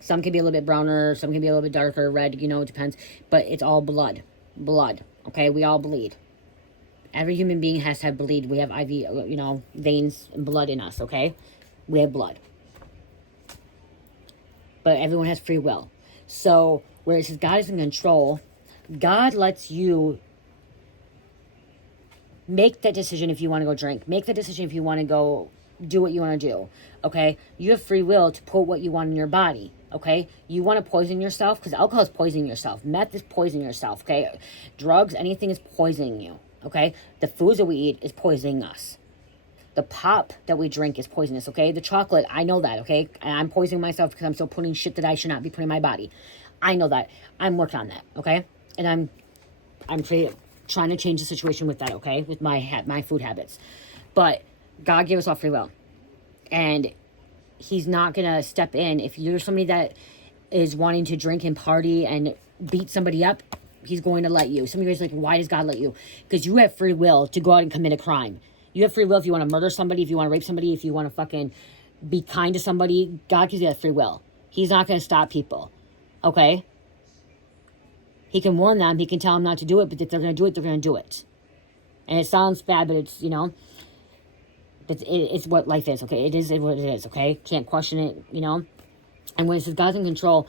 Some can be a little bit browner, some can be a little bit darker, red, it depends. But it's all blood. Blood, okay? We all bleed. Every human being has to have bleed. We have IV, veins and blood in us, okay? We have blood. But everyone has free will. So, where it says God is in control, God lets you make that decision if you want to go drink. Make the decision if you want to go do what you want to do, okay? You have free will to put what you want in your body, okay? You want to poison yourself, because alcohol is poisoning yourself. Meth is poisoning yourself, okay? Drugs, anything is poisoning you, okay? The foods that we eat is poisoning us. The pop that we drink is poisonous, okay? The chocolate, I know that, okay? And I'm poisoning myself because I'm still putting shit that I should not be putting in my body. I know that. I'm working on that, okay? And I'm trying to change the situation with that, okay? With my food habits. But God gave us all free will. And he's not going to step in. If you're somebody that is wanting to drink and party and beat somebody up, he's going to let you. Some of you guys are like, why does God let you? Because you have free will to go out and commit a crime. You have free will if you want to murder somebody, if you want to rape somebody, if you want to fucking be kind to somebody. God gives you that free will. He's not going to stop people. Okay? He can warn them. He can tell them not to do it. But if they're going to do it, they're going to do it. And it sounds bad, but it's, it's what life is, okay? It is what it is, okay? Can't question it, And when it says God's in control,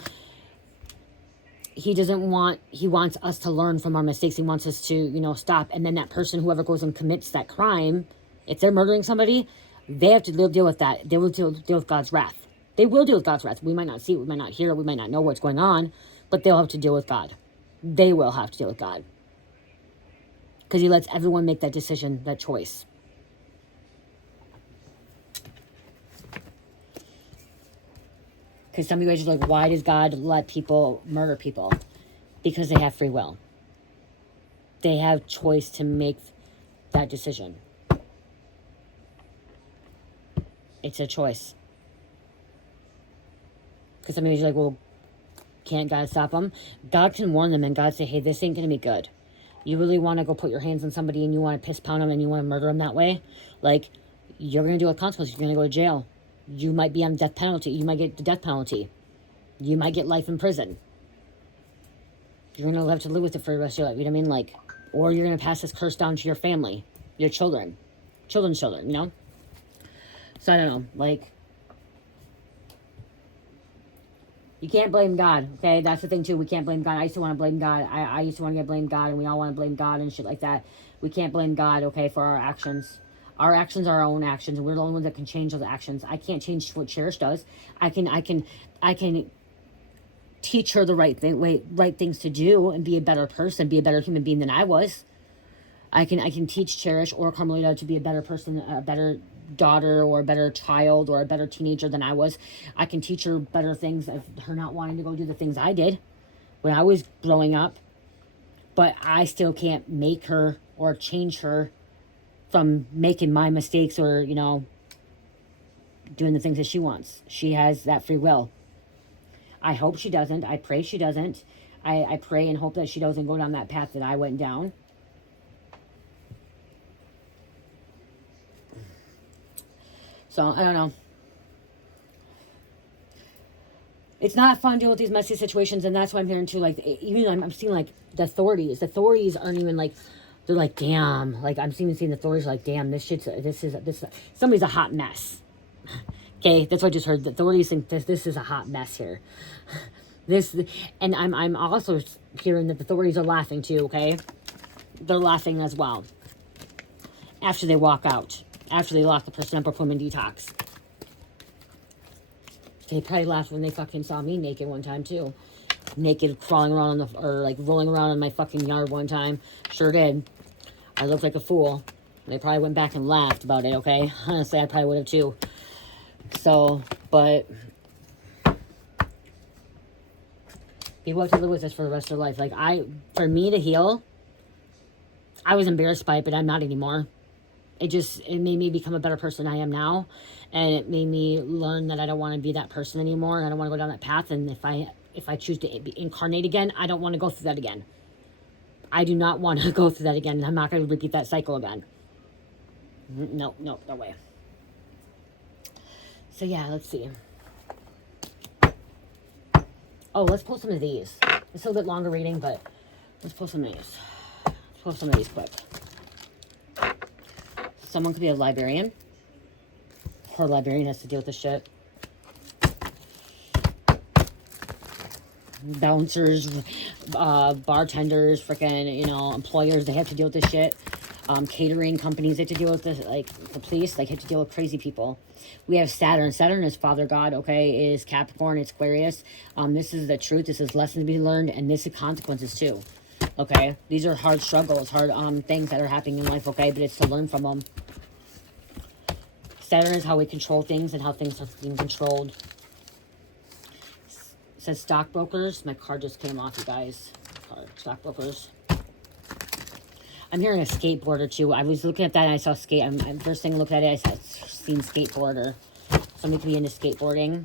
he wants us to learn from our mistakes. He wants us to, stop. And then that person, whoever goes and commits that crime, if they're murdering somebody, they have to deal with that. They will deal with God's wrath. They will deal with God's wrath. We might not see it, we might not hear it, we might not know what's going on, but they'll have to deal with God. They will have to deal with God. Because he lets everyone make that decision, that choice. Because some of you guys are like, why does God let people murder people? Because they have free will. They have choice to make that decision. It's a choice. Because some of you are like, well, can't God stop them? God can warn them and God say, hey, this ain't going to be good. You really want to go put your hands on somebody and you want to piss pound them and you want to murder them that way? Like, you're going to deal with consequences. You're going to go to jail. You might be on death penalty. You might get the death penalty. You might get life in prison. You're going to have to live with it for the rest of your life. You know what I mean? Like, or you're going to pass this curse down to your family, your children, children's children, So I don't know, like, you can't blame God, okay? That's the thing, too. We can't blame God. I used to want to blame God. I used to want to get blamed God, and we all want to blame God and shit like that. We can't blame God, okay, for our actions. Our actions are our own actions, and we're the only ones that can change those actions. I can't change what Cherish does. I can teach her the right things to do and be a better person, be a better human being than I was. I can teach Cherish or Carmelita to be a better person, a better daughter or a better child or a better teenager than I was. I can teach her better things of her not wanting to go do the things I did when I was growing up. But I still can't make her or change her from making my mistakes or, you know, doing the things that she wants. She has that free will. I hope she doesn't. I pray she doesn't. I pray and hope that she doesn't go down that path that I went down. So, I don't know. It's not fun dealing with these messy situations, and that's why I'm hearing too, like, even though I'm seeing, like, the authorities aren't even, like, they're like, damn, like, I'm seeing the authorities like, damn, this, somebody's a hot mess. Okay, that's what I just heard. The authorities think this is a hot mess here. And I'm also hearing that the authorities are laughing too, okay? They're laughing as well. After they walk out. After they lock the person up or put them in detox. They probably laughed when they fucking saw me naked one time too. Naked, crawling around or like rolling around in my fucking yard one time. Sure did. I looked like a fool. They probably went back and laughed about it, okay? Honestly, I probably would have too. So, but people have to live with this for the rest of their life. Like, for me to heal, I was embarrassed by it, but I'm not anymore. It made me become a better person I am now. And it made me learn that I don't want to be that person anymore. I don't want to go down that path. And if I choose to incarnate again, I don't want to go through that again. I do not want to go through that again. I'm not going to repeat that cycle again. No way. So yeah, let's see. Oh, let's pull some of these. It's a little bit longer reading, but let's pull some of these. Let's pull some of these quick. Someone could be a librarian. Her librarian has to deal with this shit. Bouncers, bartenders, freaking, you know, employers, they have to deal with this shit. Catering companies, they have to deal with this, like, the police, they have to deal with crazy people. We have Saturn. Saturn is Father God, okay, is Capricorn, it's Aquarius. This is the truth, this is lessons to be learned, and this is consequences too, okay? These are hard struggles, hard things that are happening in life, okay, but it's to learn from them. Saturn is how we control things and how things are being controlled. It says stockbrokers. My card just came off, you guys. Stockbrokers. I'm hearing a skateboarder too. I was looking at that and I saw first thing I looked at it, I seen skateboarder. Somebody could be into skateboarding.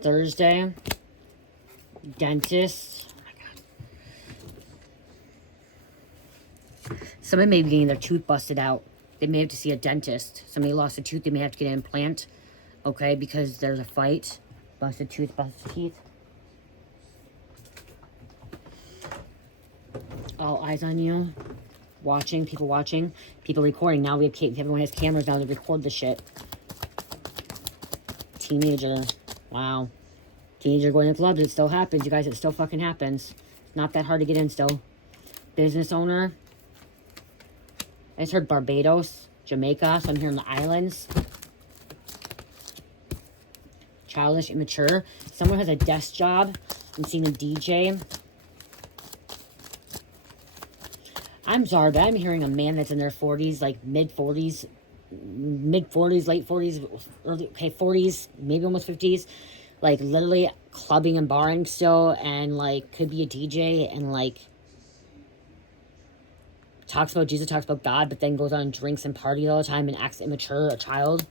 Thursday. Dentist. Oh my God. Somebody may be getting their tooth busted out. They may have to see a dentist. Somebody lost a tooth. They may have to get an implant. Okay, because there's a fight. Busted tooth, busted teeth. All eyes on you. Watching, people recording. Now everyone has cameras now to record the shit. Teenager. Wow. Teenager going to clubs, it still happens, you guys, it still fucking happens. Not that hard to get in still. Business owner. I just heard Barbados, Jamaica, so I'm hearing the islands. Childish, immature. Someone has a desk job. I'm seeing a DJ. I'm sorry, but I'm hearing a man that's in their 40s, like mid-40s, late 40s, early, 40s, maybe almost 50s. Like, literally clubbing and barring still, and, like, could be a DJ, and, like, talks about Jesus, talks about God, but then goes on and drinks and parties all the time and acts immature, a child,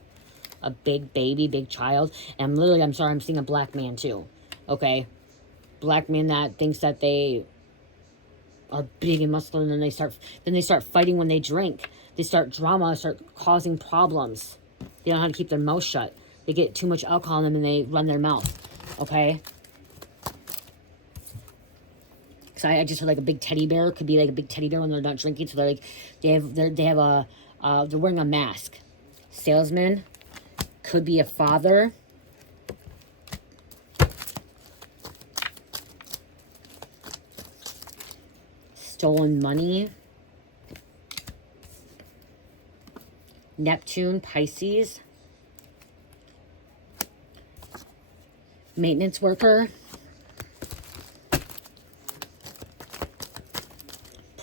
a big baby, big child. And I'm sorry, I'm seeing a black man, too, okay? Black man that thinks that they are big and muscular, and then they start fighting when they drink. They start drama, start causing problems. They don't know how to keep their mouth shut. They get too much alcohol in them and they run their mouth, okay? So I just heard like a big teddy bear. Could be like a big teddy bear when they're not drinking. So they're like, they're wearing a mask. Salesman. Could be a father. Stolen money. Neptune, Pisces. Maintenance worker.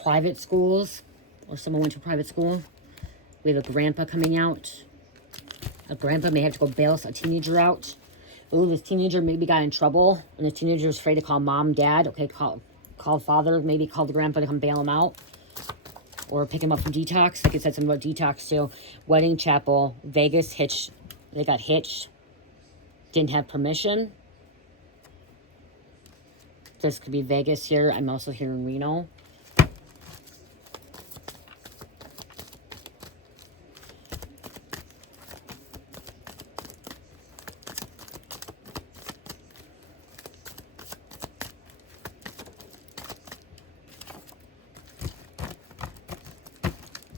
Private schools, or someone went to private school. We have a grandpa coming out. A grandpa may have to go bail a teenager out. Ooh, this teenager maybe got in trouble, and the teenager was afraid to call mom, dad. Okay, call father, maybe call the grandpa to come bail him out. Or pick him up from Detox. Like it said something about Detox too. Wedding chapel, Vegas, hitched. They got hitched. Didn't have permission. This could be Vegas here. I'm also here in Reno.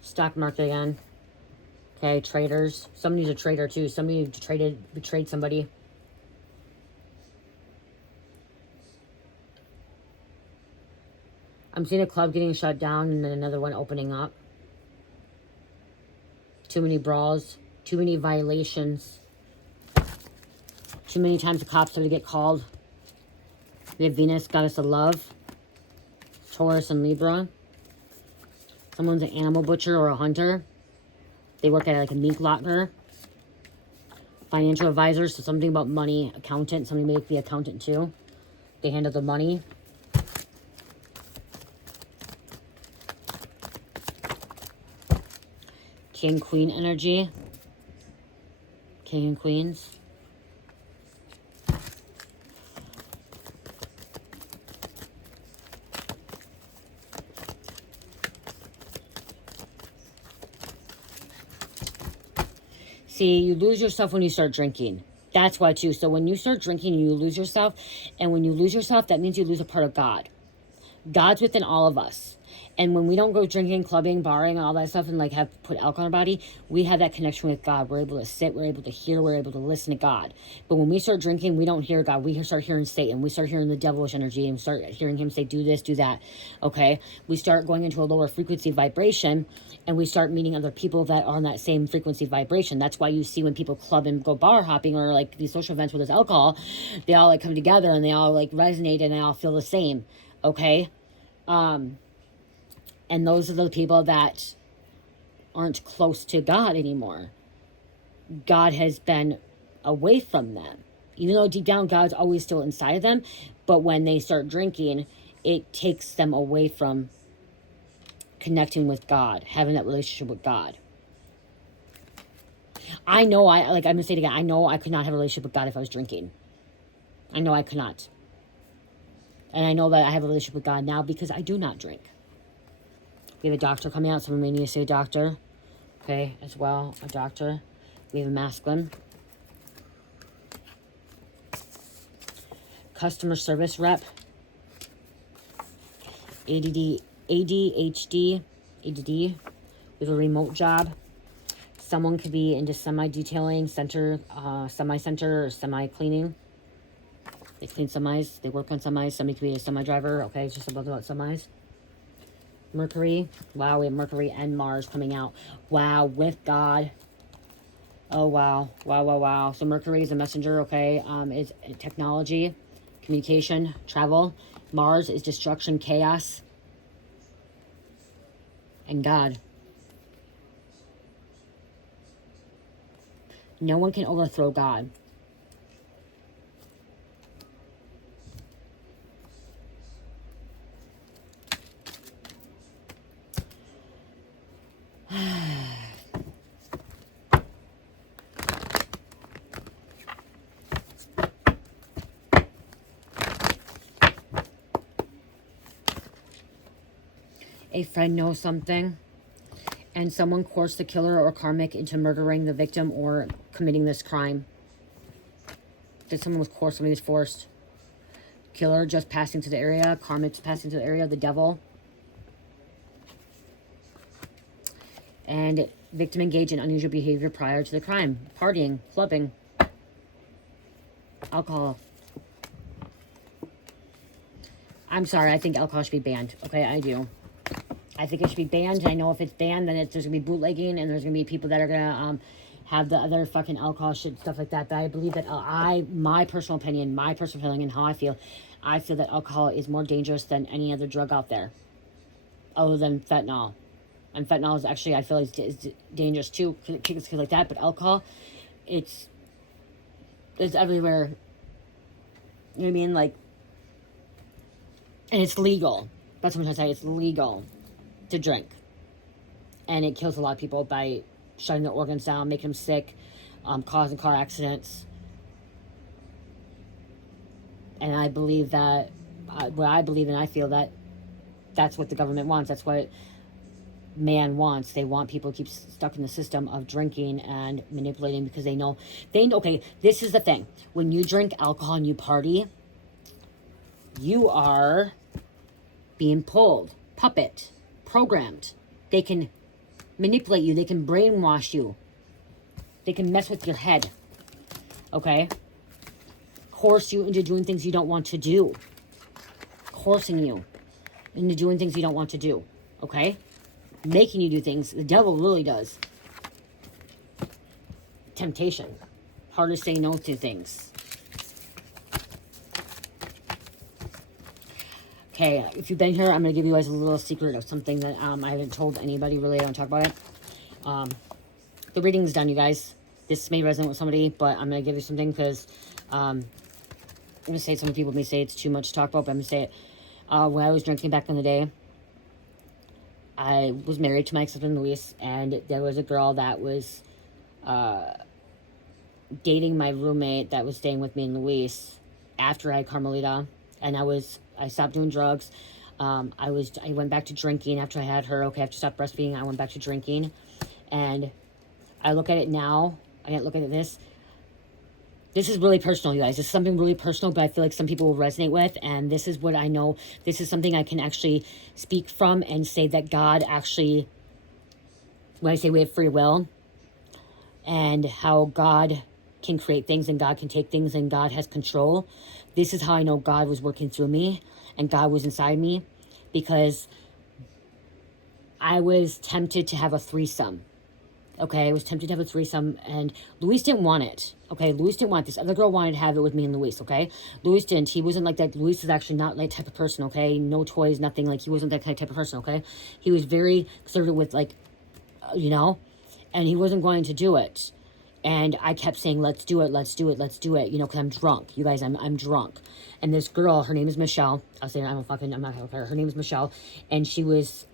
Stock market again. Okay, traders. Somebody's a trader too. Somebody betrayed somebody. I'm seeing a club getting shut down and then another one opening up. Too many brawls. Too many violations. Too many times the cops have to get called. We have Venus, goddess of love. Taurus and Libra. Someone's an animal butcher or a hunter. They work at like a meat locker. Financial advisors, so something about money. Accountant, somebody may be accountant too. They handle the money. King, queen energy. King and queens. See, you lose yourself when you start drinking. That's why too. So when you start drinking, you lose yourself. And when you lose yourself, that means you lose a part of God. God's within all of us. And when we don't go drinking, clubbing, barring, all that stuff, and like have put alcohol in our body, we have that connection with God. We're able to sit, we're able to hear, we're able to listen to God. But when we start drinking, we don't hear God. We start hearing Satan. We start hearing the devilish energy and start hearing him say, do this, do that. Okay? We start going into a lower frequency vibration, and we start meeting other people that are on that same frequency vibration. That's why you see when people club and go bar hopping or like these social events where there's alcohol, they all like come together and they all like resonate and they all feel the same. Okay? And those are the people that aren't close to God anymore. God has been away from them. Even though deep down, God's always still inside of them. But when they start drinking, it takes them away from connecting with God, having that relationship with God. I'm going to say it again, I know I could not have a relationship with God if I was drinking. I know I could not. And I know that I have a relationship with God now because I do not drink. We have a doctor coming out. Someone may need to say doctor. Okay, as well, a doctor. We have a masculine. Customer service rep. ADHD. We have a remote job. Someone could be into semi-detailing, semi-center, or semi-cleaning. They clean semis. They work on semis. Somebody could be a semi-driver. Okay, it's just about semis. Mercury. Wow, we have Mercury and Mars coming out. Wow, with God. Oh, wow. Wow, wow, wow. So Mercury is a messenger, okay? Is technology, communication, travel. Mars is destruction, chaos. And God. No one can overthrow God. A friend knows something, and someone coerced the killer or karmic into murdering the victim or committing this crime. That someone was coerced, somebody was forced. killer just passing through the area, karma just passing through the area, the devil. And victim engaged in unusual behavior prior to the crime. Partying, clubbing, alcohol. I'm sorry, I think alcohol should be banned. Okay, I do. I think it should be banned. I know if it's banned, then there's going to be bootlegging, and there's going to be people that are going to have the other fucking alcohol shit, stuff like that. But I believe that my personal opinion, and how I feel that alcohol is more dangerous than any other drug out there, other than fentanyl. And fentanyl is actually, I feel, is dangerous too, because like that. But alcohol, it's everywhere. You know what I mean? Like, and it's legal. That's what I'm trying to say. It's legal to drink. And it kills a lot of people by shutting their organs down, making them sick, causing car accidents. And I believe that, what I believe and I feel that that's what the government wants. That's what man wants. They want people to keep stuck in the system of drinking and manipulating because they know, okay, this is the thing. When you drink alcohol and you party, you are being pulled, puppet, programmed. They can manipulate you. They can brainwash you. They can mess with your head. Okay? Coerce you into doing things you don't want to do. Coercing you into doing things you don't want to do. Okay? Making you do things. The devil really does. Temptation. Hard to say no to things. Okay, if you've been here, I'm going to give you guys a little secret of something that I haven't told anybody really. I don't talk about it. The reading's done, you guys. This may resonate with somebody, but I'm going to give you something because I'm going to say, some people may say it's too much to talk about, but I'm going to say it. When I was drinking back in the day, I was married to my ex-husband, Luis, and there was a girl that was dating my roommate that was staying with me and Luis after I had Carmelita, and I stopped doing drugs. I went back to drinking after I had her. Okay, after I stopped breastfeeding, I went back to drinking. And I look at it now. I can't look at this. This is really personal, you guys. This is something really personal, but I feel like some people will resonate with. And this is what I know. This is something I can actually speak from and say that God actually, when I say we have free will, and how God can create things and God can take things and God has control. This is how I know God was working through me and God was inside me, because I was tempted to have a threesome. Okay, I was tempted to have a threesome, and Luis didn't want it. Okay, Luis didn't want this. Other girl wanted to have it with me and Luis, okay? Luis didn't. He wasn't like that. Luis is actually not that type of person, okay? No toys, nothing. Like, he wasn't that type of person, okay? He was very conservative with, like, and he wasn't going to do it. And I kept saying, let's do it, let's do it, let's do it, because I'm drunk. You guys, I'm drunk. And this girl, her name is Michelle. I was saying, I'm not going to her name is Michelle. And she was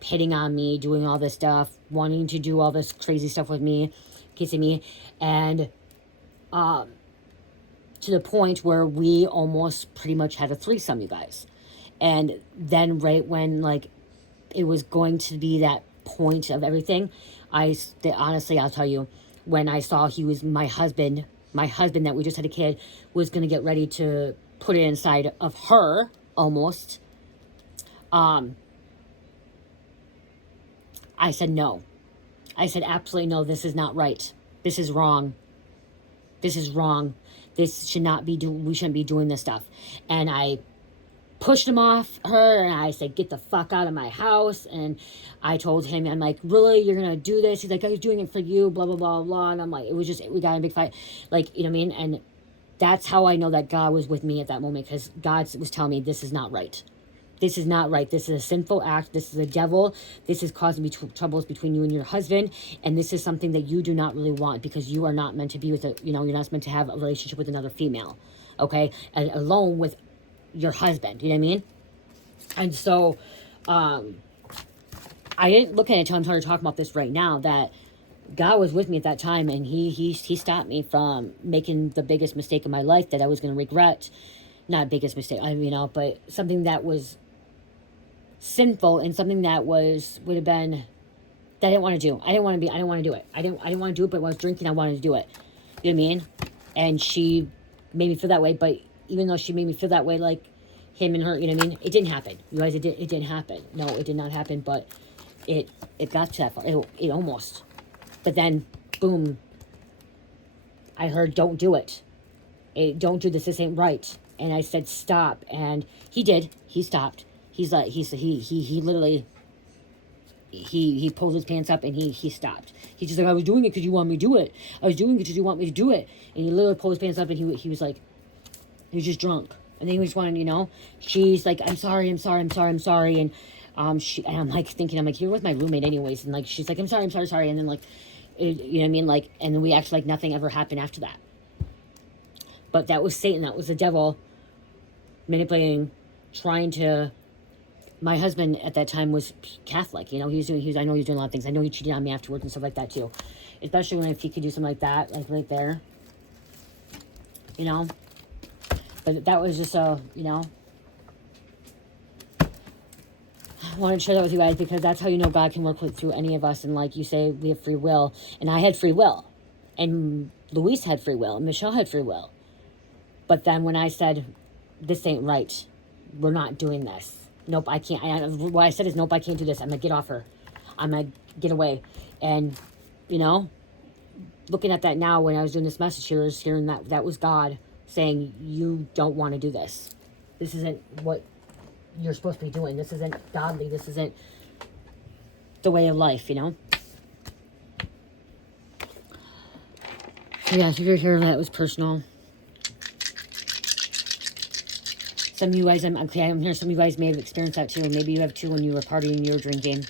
hitting on me, doing all this stuff, wanting to do all this crazy stuff with me, kissing me. And to the point where we almost pretty much had a threesome, you guys. And then right when, like, it was going to be that point of everything, honestly, I'll tell you, when I saw he was my husband that we just had a kid, was going to get ready to put it inside of her, almost, I said no. I said, absolutely no, this is not right. This is wrong. This is wrong. This should not be, we shouldn't be doing this stuff. And I pushed him off her, and I said, get the fuck out of my house. And I told him, I'm like, really, you're gonna do this? He's like, I was doing it for you, blah blah blah blah. And I'm like, it was just, we got in a big fight, like, you know what I mean? And that's how I know that God was with me at that moment, because God was telling me, this is not right. This is not right. This is a sinful act. This is a devil. This is causing troubles between you and your husband. And this is something that you do not really want, because you are not meant to be with you're not meant to have a relationship with another female. Okay? And alone with your husband. You know what I mean? And so, I didn't look at it until I'm started talking about this right now, that God was with me at that time, and he stopped me from making the biggest mistake of my life that I was going to regret. Not biggest mistake, but something that was sinful, and something that would have been, that I didn't want to do. I didn't want to do it. I didn't want to do it, but when I was drinking, I wanted to do it. You know what I mean? And she made me feel that way, but even though she made me feel that way, like him and her, you know what I mean? It didn't happen. You guys, it didn't happen. No, it did not happen, but it got to that far. It almost. But then, boom, I heard, don't do it. Don't do this. This ain't right. And I said, stop. And he did. He stopped. He's like, he literally, he pulled his pants up and he stopped. He's just like, I was doing it because you want me to do it. I was doing it because you want me to do it. And he literally pulled his pants up and he was like, he was just drunk. And then he was wanting, you know, she's like, I'm sorry. And and I'm like thinking, I'm like, you're with my roommate anyways. And like, she's like, I'm sorry. And then like, you know what I mean? Like, and then we acted like nothing ever happened after that. But that was Satan. That was the devil manipulating, trying to. My husband at that time was Catholic. You know, I know he was doing a lot of things. I know he cheated on me afterwards and stuff like that too. Especially when if he could do something like that, like right there. You know. But that was just you know. I wanted to share that with you guys because that's how you know God can work through any of us. And like you say, we have free will. And I had free will. And Luis had free will. And Michelle had free will. But then when I said, this ain't right. We're not doing this. Nope, I can't. What I said is, nope, I can't do this. I'm going to get off her. I'm going to get away. And, you know, looking at that now when I was doing this message here, is hearing that was God saying, you don't want to do this. This isn't what you're supposed to be doing. This isn't godly. This isn't the way of life, you know? So yeah, if you're hearing that, it was personal. Some of you guys, I'm here, some of you guys may have experienced that too. And maybe you have too when you were partying and you were drinking.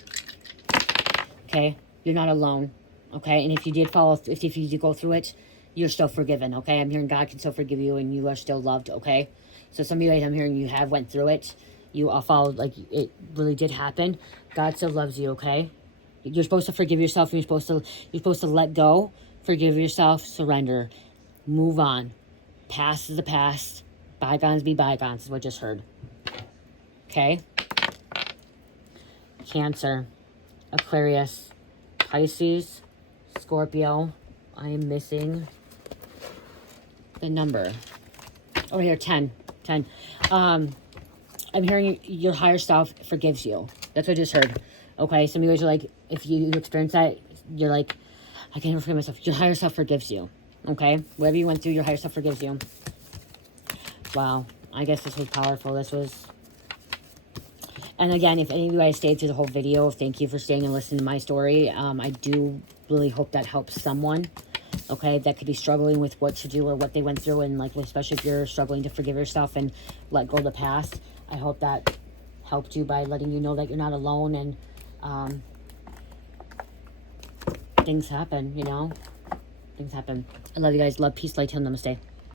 Okay? You're not alone. Okay? And if you did if you did go through it, you're still forgiven. Okay? I'm hearing God can still forgive you and you are still loved. Okay? So some of you guys, I'm hearing you have went through it. You all followed, like it really did happen. God still loves you. Okay? You're supposed to forgive yourself. You're supposed to let go, forgive yourself, surrender, move on. Past is the past. Bygones be bygones is what I just heard. Okay? Cancer, Aquarius, Pisces, Scorpio. I am missing the number. Oh, here, 10. 10. I'm hearing your higher self forgives you. That's what I just heard. Okay? Some of you guys are like, if you experience that, you're like, I can't even forgive myself. Your higher self forgives you. Okay? Whatever you went through, your higher self forgives you. Wow, I guess this was powerful. This was... And again, if any of you guys stayed through the whole video, thank you for staying and listening to my story. I do really hope that helps someone, okay, that could be struggling with what to do or what they went through. And like, especially if you're struggling to forgive yourself and let go of the past, I hope that helped you by letting you know that you're not alone. And things happen, you know. Things happen. I love you guys. Love, peace, light, heal, namaste.